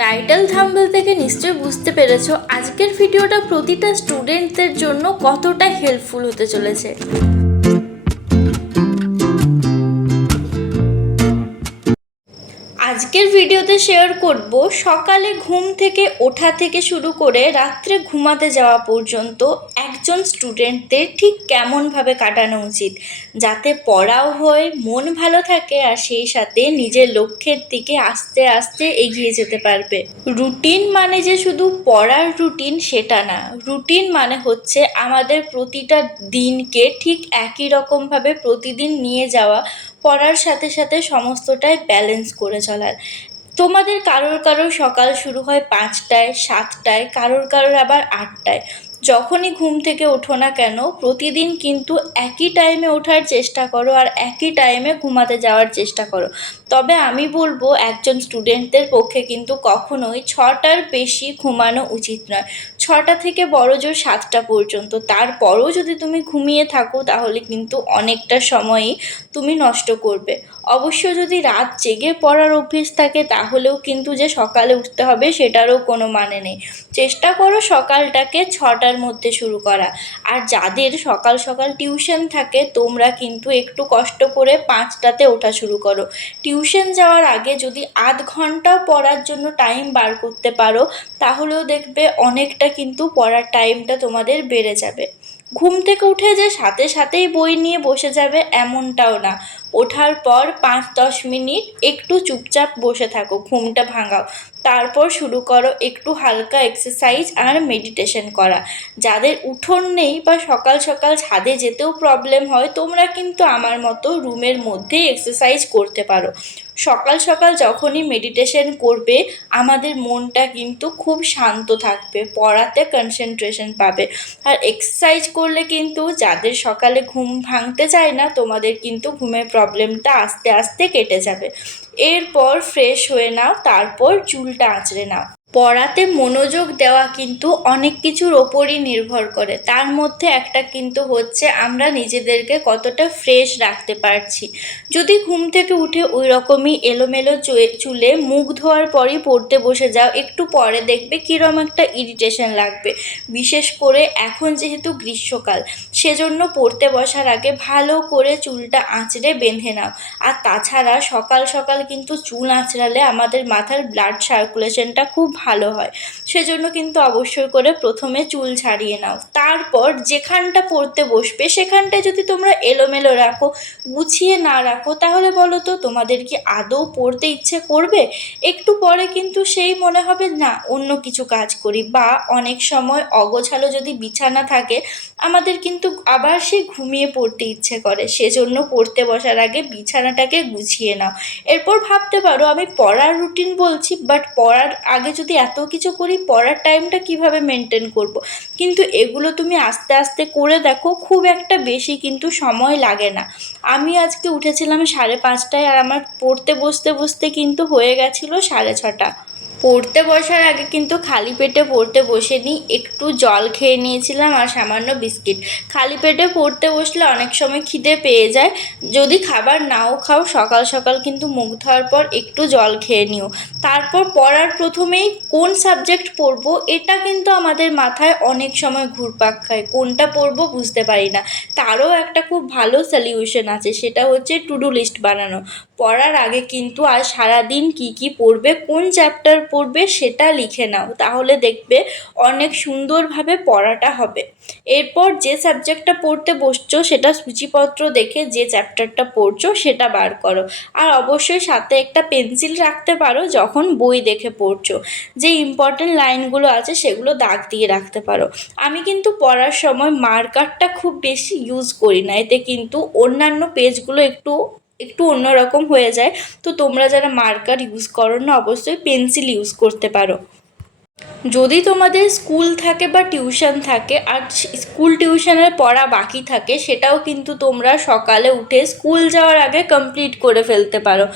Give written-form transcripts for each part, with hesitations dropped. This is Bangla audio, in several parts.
টাইটেল থাম্বনেল থেকে নিশ্চয়ই বুঝতে পেরেছো আজকের ভিডিওটা প্রতিটা স্টুডেন্টদের জন্য কতটা হেল্পফুল হতে চলেছে। আজকের ভিডিওতে শেয়ার করব সকালে ঘুম থেকে ওঠা থেকে শুরু করে রাত্রে ঘুমাতে যাওয়া পর্যন্ত একজন স্টুডেন্টদের ঠিক কেমনভাবে কাটানো উচিত, যাতে পড়াও হয়, মন ভালো থাকে আর সেই সাথে নিজের লক্ষ্যের দিকে আস্তে আস্তে এগিয়ে যেতে পারবে। রুটিন মানে যে শুধু পড়ার রুটিন সেটা না, রুটিন মানে হচ্ছে আমাদের প্রতিটা দিনকে ঠিক একই রকমভাবে প্রতিদিন নিয়ে যাওয়া, পড়ার সাথে সাথে সমস্তটাই ব্যালেন্স করে চলার। তোমাদের কারোর সকাল শুরু হয় 5টায়, 7টায়, কারোর আবার 8টায়। যখনই ঘুম থেকে ওঠো না কেন প্রতিদিন কিন্তু একই টাইমে ওঠার চেষ্টা করো আর একই টাইমে ঘুমাতে যাওয়ার চেষ্টা করো। তবে আমি বলবো একজন স্টুডেন্টদের পক্ষে কিন্তু কখনোই 6টার বেশি ঘুমানো উচিত নয়। 6টা থেকে বড় জোর 7টা পর্যন্ত, তারপরও যদি তুমি ঘুমিয়ে থাকো তাহলে কিন্তু অনেকটা সময়ই তুমি নষ্ট করবে। অবশ্য যদি রাত জেগে পড়ার অভ্যেস থাকে তাহলেও কিন্তু যে সকালে উঠতে হবে সেটারও কোনো মানে নেই। চেষ্টা করো সকালটাকে 6টার মধ্যে শুরু করা। আর যাদের সকাল সকাল টিউশন থাকে তোমরা কিন্তু একটু কষ্ট করে 5টাতে ওঠা শুরু করো। টিউশন যাওয়ার আগে যদি আধ ঘন্টাও পড়ার জন্য টাইম বার করতে পারো তাহলেও দেখবে অনেকটা কিন্তু পড়ার টাইমটা তোমাদের বেড়ে যাবে। ঘুম থেকে উঠে যে সাথে সাথেই বই নিয়ে বসে যাবে এমনটাও না। ওঠার পর 5-10 মিনিট একটু চুপচাপ বসে থাকো, ঘুমটা ভাঙাও। তারপর শুরু করো একটু হালকা এক্সারসাইজ আর মেডিটেশন করা। যাদের উঠোন নেই বা সকাল সকাল ছাদে যেতেও প্রবলেম হয় তোমরা কিন্তু আমার মতো রুমের মধ্যেই এক্সারসাইজ করতে পারো। সকাল সকাল যখনই মেডিটেশন করবে আমাদের মনটা কিন্তু খুব শান্ত থাকবে, পড়াতে কনসেন্ট্রেশন পাবে। আর এক্সারসাইজ করলে কিন্তু যাদের সকালে ঘুম ভাঙতে চায় না তোমাদের কিন্তু ঘুমের প্রবলেমটা আস্তে আস্তে কেটে যাবে। এরপর ফ্রেশ হয়ে নাও, তারপর চুলটা আঁচড়ে নাও। পড়াতে মনোযোগ দেওয়া কিন্তু অনেক কিছুর ওপরই নির্ভর করে, তার মধ্যে একটা কিন্তু হচ্ছে আমরা নিজেদেরকে কতটা ফ্রেশ রাখতে পারছি। যদি ঘুম থেকে উঠে ওই রকমই এলোমেলো চুলে মুখ ধোয়ার পরই পড়তে বসে যাও, একটু পরে দেখবে কীরকম একটা ইরিটেশন লাগবে। বিশেষ করে এখন যেহেতু গ্রীষ্মকাল, সেজন্য পড়তে বসার আগে ভালো করে চুলটা আঁচড়ে বেঁধে নাও। আর তাছাড়া সকাল সকাল কিন্তু চুল আঁচড়ালে আমাদের মাথার ব্লাড সার্কুলেশনটা খুব ভালো হয়, সেজন্য কিন্তু অবশ্যই করে প্রথমে চুল ছাড়িয়ে নাও। তারপর যেখানটা পড়তে বসবে সেখানটায় যদি তোমরা এলোমেলো রাখো, গুছিয়ে না রাখো, তাহলে বলো তো তোমাদের কি আদৌ পড়তে ইচ্ছে করবে? একটু পরে কিন্তু সেই মনে হবে না অন্য কিছু কাজ করি। বা অনেক সময় অগোছালো যদি বিছানা থাকে আমাদের কিন্তু আবার সেই ঘুমিয়ে পড়তে ইচ্ছে করে, সেজন্য পড়তে বসার আগে বিছানাটাকে গুছিয়ে নাও। এরপর ভাবতে পারো আমি পড়ার রুটিন বলছি, বাট পড়ার আগে যদি এত কিছু করি পড়ার টাইমটা কিভাবে মেনটেন করব। কিন্তু এগুলো তুমি আস্তে আস্তে করে দেখো, খুব একটা বেশি কিন্তু সময় লাগে না। আমি আজকে উঠেছিলাম 5:30টায় আর আমার পড়তে বসতে বসতে কিন্তু হয়ে গেছিলো 6:30। পড়তে বসার আগে কিন্তু খালি পেটে পড়তে বসিনি, একটু জল খেয়ে নিয়েছিলাম আর সামান্য বিস্কিট। খালি পেটে পড়তে বসলে অনেক সময় খিদে পেয়ে যায়, যদি খাবার নাও খাও সকাল সকাল কিন্তু মুখ ধোয়ার পর একটু জল খেয়ে নিও। তারপর পড়ার প্রথমেই কোন সাবজেক্ট পড়বো এটা কিন্তু আমাদের মাথায় অনেক সময় ঘুরপাক খায়, কোনটা পড়বো বুঝতে পারি না। তারও একটা খুব ভালো সলিউশন আছে, সেটা হচ্ছে টু ডু লিস্ট বানানো। পড়ার আগে কিন্তু আজ সারাদিন কি পড়বে, কোন চ্যাপ্টার পড়বে সেটা লিখে নাও, তাহলে দেখবে অনেক সুন্দরভাবে পড়াটা হবে। এরপর যে সাবজেক্টটা পড়তে বসছো সেটা সূচিপত্র দেখে যে চ্যাপ্টারটা পড়ছো সেটা বার করো। আর অবশ্যই সাথে একটা পেন্সিল রাখতে পারো, যখন বই দেখে পড়ছো যে ইম্পর্টেন্ট লাইনগুলো আছে সেগুলো দাগ দিয়ে রাখতে পারো। আমি কিন্তু পড়ার সময় মার্কারটা খুব বেশি ইউজ করি না, এতে কিন্তু অন্যান্য পেজগুলো একটু একটু অন্যরকম হয়ে যায়। তো তোমরা যারা মার্কার ইউজ করো না অবশ্যই পেন্সিল ইউজ করতে পারো। যদি তোমাদের স্কুল থাকে বা টিউশন থাকে আর স্কুল টিউশনের পড়া বাকি থাকে, সেটাও কিন্তু তোমরা সকালে উঠে স্কুল যাওয়ার আগে কমপ্লিট করে ফেলতে পারো।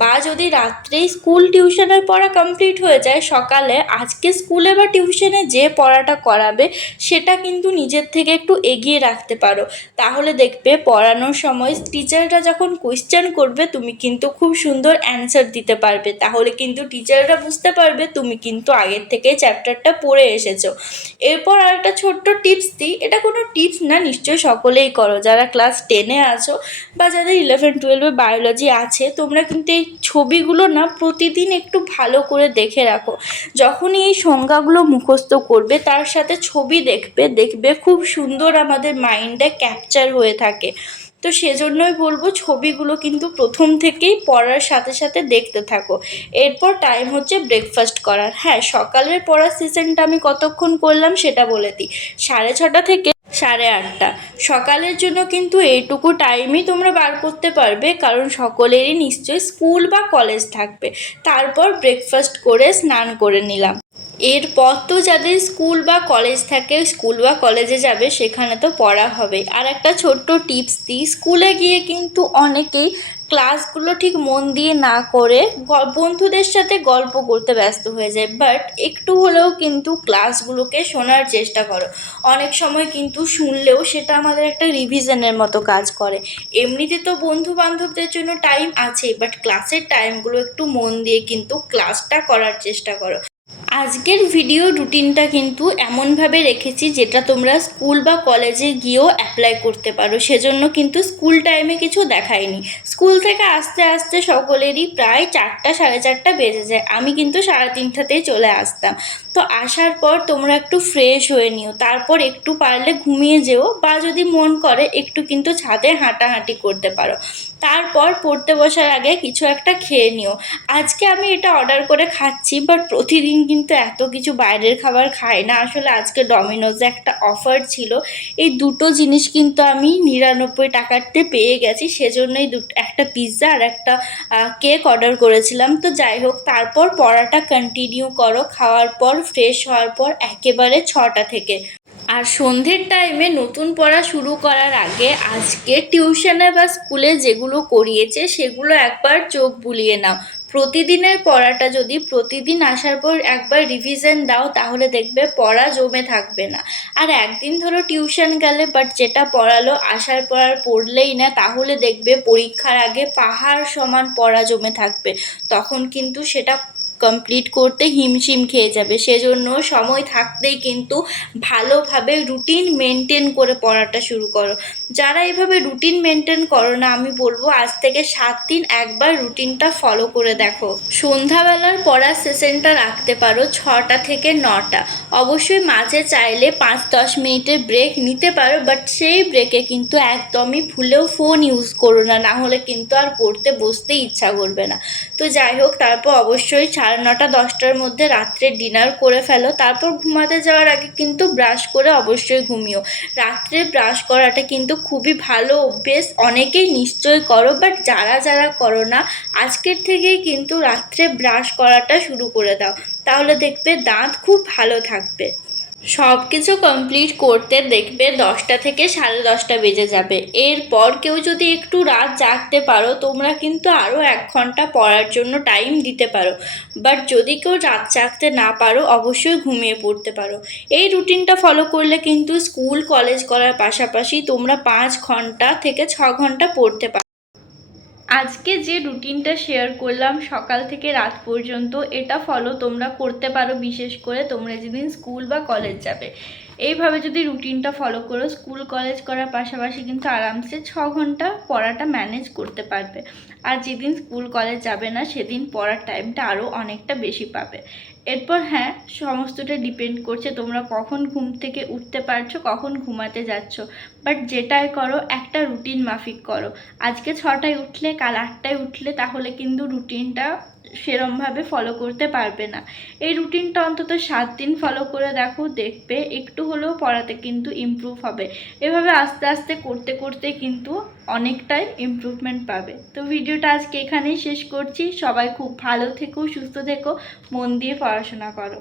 বা যদি রাত্রেই স্কুল টিউশনের পড়া কমপ্লিট হয়ে যায়, সকালে আজকে স্কুলে বা টিউশনে যে পড়াটা করাবে সেটা কিন্তু নিজের থেকে একটু এগিয়ে রাখতে পারো। তাহলে দেখবে পড়ানোর সময় টিচাররা যখন কোয়েশ্চেন করবে তুমি কিন্তু খুব সুন্দর অ্যান্সার দিতে পারবে। তাহলে কিন্তু টিচাররা বুঝতে পারবে তুমি কিন্তু আগের থেকে চ্যাপ্টারটা পড়ে এসেছো। এরপর আরেকটা ছোট্ট টিপস দিই, এটা কোনো টিপস না, নিশ্চয়ই সকলেই করো। যারা ক্লাস 10-এ আছো বা যাদের 11-12-এ বায়োলজি আছে, তোমরা কিন্তু এই ছবিগুলো না প্রতিদিন একটু ভালো করে দেখে রাখো। যখনই এই সংজ্ঞাগুলো মুখস্থ করবে তার সাথে ছবি দেখবে, দেখবে খুব সুন্দর আমাদের মাইন্ডে ক্যাপচার হয়ে থাকে। তো সেজন্যই বলবো ছবিগুলো কিন্তু প্রথম থেকেই পড়ার সাথে সাথে দেখতে থাকো। এরপর টাইম হচ্ছে ব্রেকফাস্ট করার। হ্যাঁ, সকালের পড়ার সেশনটা আমি কতক্ষণ করলাম সেটা বলে দিই। 6:30 থেকে 8:30 সকালের জন্য কিন্তু এইটুকু টাইমই তোমরা বার করতে পারবে, কারণ সকলেরই নিশ্চয়ই স্কুল বা কলেজ থাকবে। তারপর ব্রেকফাস্ট করে স্নান করে নিলাম। এরপর তো যাদের স্কুল বা কলেজ থাকে, স্কুল বা কলেজে যাবে, সেখানে তো পড়া হবে। আর একটা ছোট্ট টিপস দিই, স্কুলে গিয়ে কিন্তু অনেকেই ক্লাসগুলো ঠিক মন দিয়ে না করে বন্ধুদের সাথে গল্প করতে ব্যস্ত হয়ে যায়। বাট একটু হলেও কিন্তু ক্লাসগুলোকে শোনার চেষ্টা করো। অনেক সময় কিন্তু শুনলেও সেটা আমাদের একটা রিভিশনের মতো কাজ করে। এমনিতে তো বন্ধু বান্ধবদের জন্য টাইম আছেই, বাট ক্লাসের টাইমগুলো একটু মন দিয়ে কিন্তু ক্লাসটা করার চেষ্টা করো। আজকের ভিডিও রুটিনটা কিন্তু এমনভাবে রেখেছি যেটা তোমরা স্কুল বা কলেজে গিয়েও অ্যাপ্লাই করতে পারো। সেজন্য কিন্তু স্কুল টাইমে কিছু দেখাইনি। স্কুল থেকে আসতে আসতে সকলেরই প্রায় 4টা 4:30 বেজে যায়। আমি কিন্তু 3:30টাতেই চলে আসতাম। তো আসার পর তোমরা একটু ফ্রেশ হয়ে নিও, তারপর একটু পারলে ঘুমিয়ে যেও, বা যদি মন করে একটু কিন্তু ছাদে হাঁটাহাঁটি করতে পারো। তারপর পড়তে বসার আগে কিছু একটা খেয়ে নিও। আজকে আমি এটা অর্ডার করে খাচ্ছি, বাট প্রতিদিন কিন্তু এত কিছু বাইরের খাবার খাই না। আসলে আজকে ডমিনোজে একটা অফার ছিল, এই দুটো জিনিস কিন্তু আমি 99 টাকাতে পেয়ে গেছি। সেজন্যই একটা পিৎজা আর একটা কেক অর্ডার করেছিলাম। তো যাই হোক, তারপর পড়াটা কন্টিনিউ করো। খাওয়ার পর ফ্রেশ হওয়ার পর একেবারে 6টা থেকে। আর সন্ধ্যের টাইমে নতুন পড়া শুরু করার আগে আজকে টিউশনে বা স্কুলে যেগুলো করিয়েছে সেগুলো একবার চোখ বুলিয়ে নাও। প্রতিদিনের পড়াটা যদি প্রতিদিন আসার পর একবার রিভিশন দাও, তাহলে দেখবে পড়া জমে থাকবে না। আর একদিন ধরো টিউশন গেলে, বাট যেটা পড়ালো আসার পর আর পড়লেই না, তাহলে দেখবে পরীক্ষার আগে পাহাড় সমান পড়া জমে থাকবে। তখন কিন্তু সেটা কমপ্লিট করতে হিমশিম খেয়ে যাবে। সেজন্য সময় থাকতেই কিন্তু ভালোভাবে রুটিন মেনটেন করে পড়াটা শুরু করো। যারা এইভাবে রুটিন মেনটেন করো না, আমি বলবো আজ থেকে 7 দিন একবার রুটিনটা ফলো করে দেখো। সন্ধ্যাবেলার পড়ার সেশনটা রাখতে পারো 6টা থেকে 9টা। অবশ্যই মাঝে চাইলে 5-10 মিনিটের ব্রেক নিতে পারো, বাট সেই ব্রেকে কিন্তু একদমই ভুলেও ফোন ইউজ করো না, না হলে কিন্তু আর পড়তে বসতে ইচ্ছা করবে না। তো যাই হোক, তারপর অবশ্যই 9:30 10টার মধ্যে রাত্রে ডিনার করে ফেলো। তারপর ঘুমাতে যাওয়ার আগে কিন্তু ব্রাশ করে অবশ্যই ঘুমিও। রাত্রে ব্রাশ করাটা কিন্তু খুবই ভালো অভ্যেস, অনেকেই নিশ্চয়ই করো, বাট যারা যারা করো না, আজকের থেকেই কিন্তু রাত্রে ব্রাশ করাটা শুরু করে দাও। তাহলে দেখবে দাঁত খুব ভালো থাকবে। সব কিছু কমপ্লিট করতে দেখবে 10টা থেকে 10:30 বেজে যাবে। এরপর কেউ যদি একটু রাত জাগতে পারো, তোমরা কিন্তু আরও 1 ঘন্টা পড়ার জন্য টাইম দিতে পারো। বাট যদি কেউ রাত জাগতে না পারো, অবশ্যই ঘুমিয়ে পড়তে পারো। এই রুটিনটা ফলো করলে কিন্তু স্কুল কলেজ করার পাশাপাশি তোমরা 5 ঘন্টা থেকে 6 ঘন্টা পড়তে পারো। আজকে যে রুটিনটা শেয়ার করলাম সকাল থেকে রাত পর্যন্ত, এটা ফলো তোমরা করতে পারো। বিশেষ করে তোমরা যেদিন স্কুল বা কলেজ যাবে, এইভাবে যদি রুটিনটা ফলো করো, স্কুল কলেজ করার পাশাপাশি কিন্তু আরামসে 6 ঘন্টা পড়াটা ম্যানেজ করতে পারবে। আর যেদিন স্কুল কলেজ যাবে না, সেদিন পড়ার টাইমটা আরও অনেকটা বেশি পাবে। এরপর হ্যাঁ, সমস্তটা ডিপেন্ড করছে তোমরা কখন ঘুম থেকে উঠতে পারছো, কখন ঘুমাতে যাচ্ছ। বাট যেটাই করো একটা রুটিন মাফিক করো। আজকে 6টায় উঠলে, কাল 8টায় উঠলে, তাহলে কিন্তু রুটিনটা সেরমভাবে ফলো করতে পারবে না। এই রুটিনটা অন্তত 7 দিন ফলো করে দেখো, দেখবে একটু হলেও পড়াতে কিন্তু ইমপ্রুভ হবে। এভাবে আস্তে আস্তে করতে করতে কিন্তু অনেকটাই ইমপ্রুভমেন্ট পাবে। তো ভিডিওটা আজকে এখানেই শেষ করছি। সবাই খুব ভালো থেকো, সুস্থ থেকো, মন দিয়ে পড়াশোনা করো।